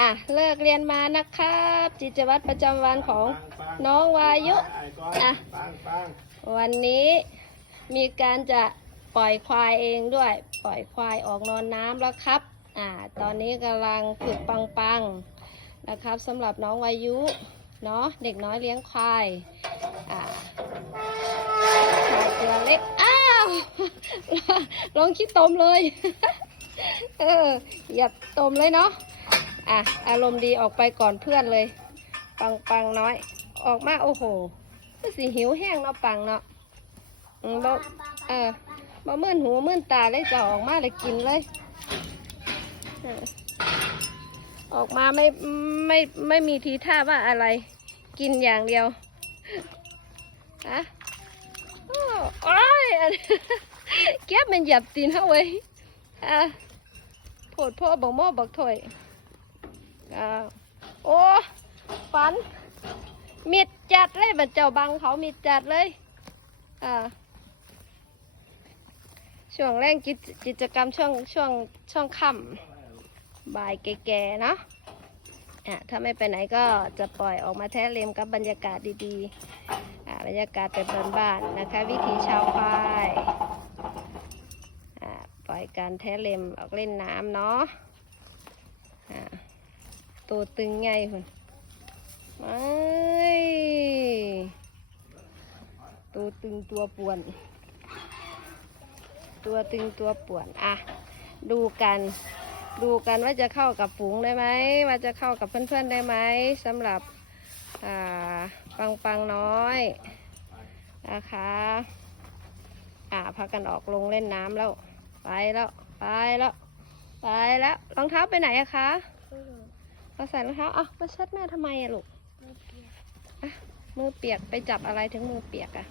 อะ เลิกเรียนมานะครับ จิตวัตรประจำวันของน้องวายุอะวันนี้มีการจะปล่อยควายเองด้วย ปล่อยควายออกนอนน้ำแล้วครับ อ่า ตอนนี้กำลังฝึกปังปังๆนะครับสำหรับน้องวายุ เนาะเด็กน้อยเลี้ยงควาย อ่าควายตัวเล็ก อ้าวลงขี้ตมเลย เออเหยียบตมเลยเนาะ อะ อารมณ์ดีออกไปก่อนเพื่อนเลย ปังปังน้อย ออกมาโอ้โหก็สิหิวแห้งเนาะปังเนาะอืมบ่เออบ่มื่นหูมื่นตาเลยจะออกมาเลยกินเลยออกมาไม่ไม่ไม่มีทีท่าว่าอะไร กินอย่างเดียวอะโอ้โอ้ยอันแก็บมันหยับตีนเขาไว้ยอะโผดพ่อบอกหม้อบอกถอย อ่าโอ้ฟัน มิดจัดเลยบัดเจ้าบังเขามิดจัดเลย อ่า ช่วงแรกกิจกิจกรรมช่วงช่วงช่วงค่ำบ่ายแก่ๆเนาะอะถ้าไม่ไปไหนก็จะปล่อยออกมาแท้เลมกับบรรยากาศดีๆอ่าบรรยากาศแบบบ้านๆนะคะ วิถีชาวควายอ่าปล่อยการแท้เลมออกเล่นน้ำเนาะอ่า ตัวตึงไงคุณไม่ตัวตึงตัวป่วน ตัวตึงตัวป่วนอะดูกัน ดูกันว่าจะเข้ากับฝูงได้ไหมว่าจะเข้ากับเพื่อนๆได้ไหมสำหรับอ่าปังปังน้อยนะคะอ่าพากันออกลงเล่นน้ำแล้ว ไปแล้ว ไปแล้ว ไปแล้ว รองเท้าไปไหนอะคะ เราใส่รองเท้าอะมาเช็ดแม่ทำไมอะลูกอะมือเปียกไปจับอะไรถึงมือเปียกอะ